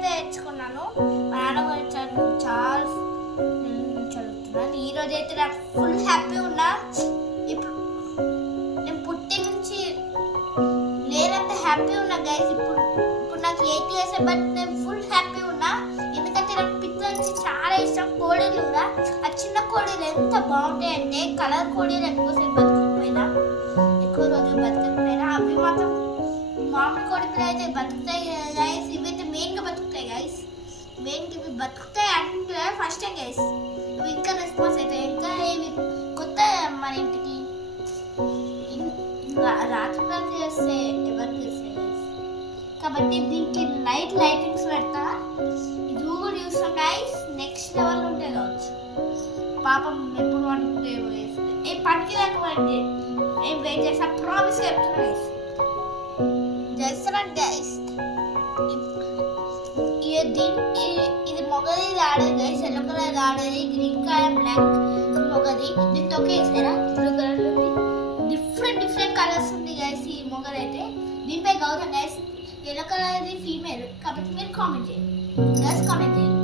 అయితే తెచ్చుకున్నాను. మా నాన్న గురించి చాలా చదువుతున్నాను. ఈరోజు అయితే నాకు ఫుల్ హ్యాపీ ఉన్నా. ఇప్పుడు నేను పుట్టి నుంచి నేనంత హ్యాపీ ఉన్నా గైస్. ఇప్పుడు నాకు 8 years, బట్ నేను ఫుల్ హ్యాపీ ఉన్నా. ఎందుకంటే నాకు పిట్ల నుంచి చాలా ఇష్టం. కోడీలు కూడా ఆ చిన్న కోడీలు ఎంత బాగుంటాయి అంటే, కలర్ కోడీలు ఎక్కువసేపు బతకపోయినా, ఎక్కువ రోజులు బతకపోయినా అవి మాత్రం మామూలు కోడిపిల్ల అయితే బతుకుతాయి గైస్. ఇవి అయితే మెయిన్గా బతుకుతాయి గైస్. మెయిన్గా ఇవి బతుకుతాయి అంటే ఫస్ట్ టైం గైస్. ఇవి ఇంకా రెస్పాన్స్ అవుతాయి. ఇంకా ఇవి కొత్త మన ఇంటికి రాత్రి రాత్రి చేస్తే ఎవరు చేస్తాయి గైస్. కాబట్టి దీనికి నైట్ లైటింగ్స్ పెడతా. ఇది కూడా చూస్తాం గైస్. నెక్స్ట్ లెవెల్ ఉంటాయి కావచ్చు. పాపం ఎప్పుడు వండుకుంటే ఏ పనికి దాకా ఏం వెయిట్ చేస్తా. ప్రామిస్ చెప్తున్నా గైస్. చేస్తున్నాను గైస్. ఇది మొగది, ఇది ఆడేది గైస్. ఎల్లో కలర్ ఆడేది, గ్రీన్ కలర్, బ్లాక్ మొగది. ఇది తొక్కేసారా బ్లూ కలర్ ఉంది. డిఫరెంట్ కలర్స్ ఉంది గైస్ ఈ మొగది అయితే. దీనిపై గౌరవం గైస్. ఎల్లో కలర్ ఫీమేల్ కాబట్టి మీరు కామెంట్ చేయండి గైస్. కామెంట్ చేయండి.